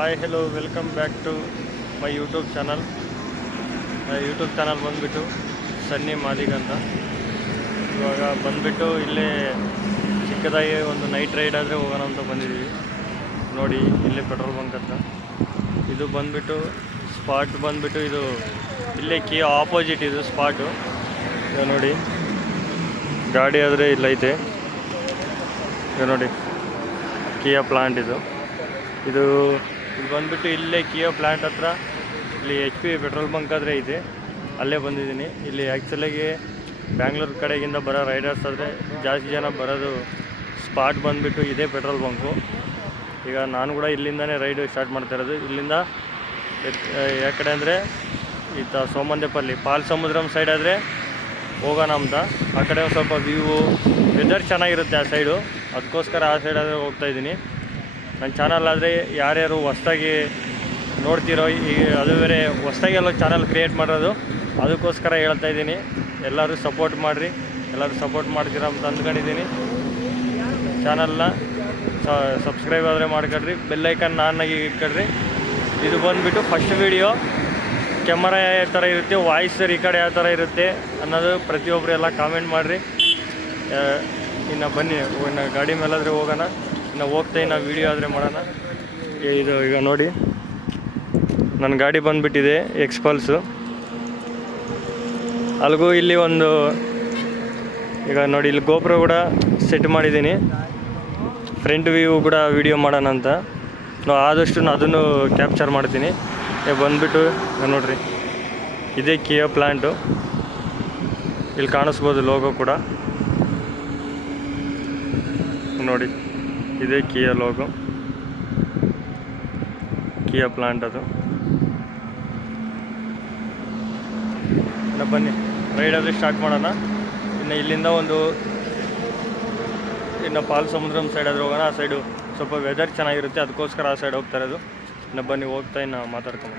Hi hello welcome back to my YouTube channel YouTube channel ಬಂದುಬಿಟ್ಟು ಸನ್ನಿ ಮಾದಿಗ್ ಅಂತ. ಇವಾಗ ಬಂದುಬಿಟ್ಟು ಇಲ್ಲೇ ಚಿಕ್ಕದಾಗಿ ಒಂದು ನೈಟ್ ರೈಡ್ ಆದರೆ ಹೋಗೋಣ ಅಂತ ಬಂದಿದ್ದೀವಿ. ನೋಡಿ, ಇಲ್ಲೇ ಪೆಟ್ರೋಲ್ ಬಂಕ್ ಅಂತ ಇದು ಬಂದುಬಿಟ್ಟು ಸ್ಪಾಟ್ ಬಂದುಬಿಟ್ಟು ಇದು ಇಲ್ಲೇ ಕಿ ಆಪೋಸಿಟ್ ಇದು ಸ್ಪಾಟು ಇದು ನೋಡಿ, ಗಾಡಿ ಆದರೆ ಇಲ್ಲೈತೆ ಇದು ನೋಡಿ ಕಿಯಾ ಪ್ಲಾಂಟ್ ಇದು. ಇದು ಇದು ಬಂದುಬಿಟ್ಟು ಇಲ್ಲೇ ಕಿಯೋ ಪ್ಲಾಂಟ್ ಹತ್ರ. ಇಲ್ಲಿ ಎಚ್ ಪಿ ಪೆಟ್ರೋಲ್ ಬಂಕ್ ಆದರೆ ಇದೆ. ಅಲ್ಲೇ ಬಂದಿದ್ದೀನಿ. ಇಲ್ಲಿ ಆ್ಯಕ್ಚುಲಾಗಿ ಬ್ಯಾಂಗ್ಳೂರು ಕಡೆಗಿಂದ ಬರೋ ರೈಡರ್ಸ್ ಆದರೆ ಜಾಸ್ತಿ ಜನ ಬರೋದು ಸ್ಪಾಟ್ ಬಂದುಬಿಟ್ಟು ಇದೇ ಪೆಟ್ರೋಲ್ ಬಂಕು ಈಗ ನಾನು ಕೂಡ ಇಲ್ಲಿಂದನೇ ರೈಡು ಸ್ಟಾರ್ಟ್ ಮಾಡ್ತಾ ಇಲ್ಲಿಂದ ಎತ್- ಯಾವ ಕಡೆ ಅಂದರೆ ಈತ ಸೋಮಂದೇಪಲ್ಲಿ. ಪಾಲ್ ಸಮುದ್ರಂ ಸೈಡ್ ಆದರೆ ಹೋಗೋಣ ಅಂತ. ಆ ಕಡೆ ಸ್ವಲ್ಪ ವ್ಯೂ ವೆದರ್ ಚೆನ್ನಾಗಿರುತ್ತೆ ಆ ಸೈಡು ಅದಕ್ಕೋಸ್ಕರ ಆ ಸೈಡ್ ಆದರೆ ಹೋಗ್ತಾ ಇದ್ದೀನಿ. ನನ್ನ ಚಾನಲ್ ಆದರೆ ಯಾರ್ಯಾರು ಹೊಸ್ದಾಗಿ ನೋಡ್ತಿರೋ ಈ ಅದು ಬೇರೆ ಹೊಸ್ದಾಗಿ ಎಲ್ಲ ಚಾನಲ್ ಕ್ರಿಯೇಟ್ ಮಾಡೋದು ಅದಕ್ಕೋಸ್ಕರ ಹೇಳ್ತಾ ಇದ್ದೀನಿ. ಎಲ್ಲರೂ ಸಪೋರ್ಟ್ ಮಾಡಿರಿ. ಎಲ್ಲರೂ ಸಪೋರ್ಟ್ ಮಾಡ್ತೀರ ಅಂತ ಅಂದ್ಕೊಂಡಿದ್ದೀನಿ. ಚಾನಲ್ನ ಸಬ್ಸ್ಕ್ರೈಬ್ ಆದರೆ ಮಾಡ್ಕೊಳ್ರಿ ಬೆಲ್ಲೈಕನ್ ನಾನಾಗಿ ಇಟ್ಕೊಳ್ರಿ ಇದು ಬಂದುಬಿಟ್ಟು ಫಸ್ಟ್ ವೀಡಿಯೋ ಕ್ಯಾಮರಾ ಯಾವ ಥರ ಇರುತ್ತೆ ವಾಯ್ಸ್ ಈ ಕಡೆ ಯಾವ ಥರ ಇರುತ್ತೆ ಅನ್ನೋದು ಪ್ರತಿಯೊಬ್ಬರು ಎಲ್ಲ ಕಾಮೆಂಟ್ ಮಾಡಿರಿ. ಇನ್ನು ಬನ್ನಿ, ಇನ್ನು ಗಾಡಿ ಮೇಲಾದರೆ ಹೋಗೋಣ. ಇನ್ನು ಹೋಗ್ತಾ ಇನ್ನು ವೀಡಿಯೋ ಆದರೆ ಮಾಡೋಣ. ಇದು ಈಗ ನೋಡಿ. ನನ್ನ ಗಾಡಿ ಬಂದುಬಿಟ್ಟಿದೆ ಎಕ್ಸ್ಪಲ್ಸು ಅಲ್ಲಿಗೂ ಇಲ್ಲಿ ಒಂದು, ಈಗ ನೋಡಿ, ಇಲ್ಲಿ ಗೋಪುರ ಕೂಡ ಸೆಟ್ ಮಾಡಿದ್ದೀನಿ. ಫ್ರಂಟ್ ವ್ಯೂ ಕೂಡ ವೀಡಿಯೋ ಮಾಡೋಣ ಅಂತ. ನಾವು ಆದಷ್ಟು ನಾನು ಅದನ್ನು ಕ್ಯಾಪ್ಚರ್ ಮಾಡ್ತೀನಿ. ಬಂದುಬಿಟ್ಟು ನೋಡಿರಿ. ಇದೇ ಕಿಯೋ ಪ್ಲ್ಯಾಂಟು ಇಲ್ಲಿ ಕಾಣಿಸ್ಬೋದು ಲೋಗೋ ಕೂಡ. ನೋಡಿ. ಇದೇ ಕಿಯಾ ಲೋಗೋ ಕಿಯಾ ಪ್ಲಾಂಟ್ ಅದು. ಬನ್ನಿ ರೈಡ್ ಆದರೆ ಸ್ಟಾರ್ಟ್ ಮಾಡೋಣ. ಇನ್ನು ಇಲ್ಲಿಂದ ಒಂದು ಇನ್ನು ಪಾಲ್ ಸಮುದ್ರಂ ಸೈಡ್ ಆದ್ರೆ ಹೋಗೋಣ. ಆ ಸೈಡು ಸ್ವಲ್ಪ ವೆದರ್ ಚೆನ್ನಾಗಿರುತ್ತೆ, ಅದಕ್ಕೋಸ್ಕರ ಆ ಸೈಡ್ ಹೋಗ್ತಾ ಇರೋದು. ಇನ್ನು ಬನ್ನಿ, ಹೋಗ್ತಾ ಇನ್ನು ಮಾತಾಡ್ಕೊಂಡು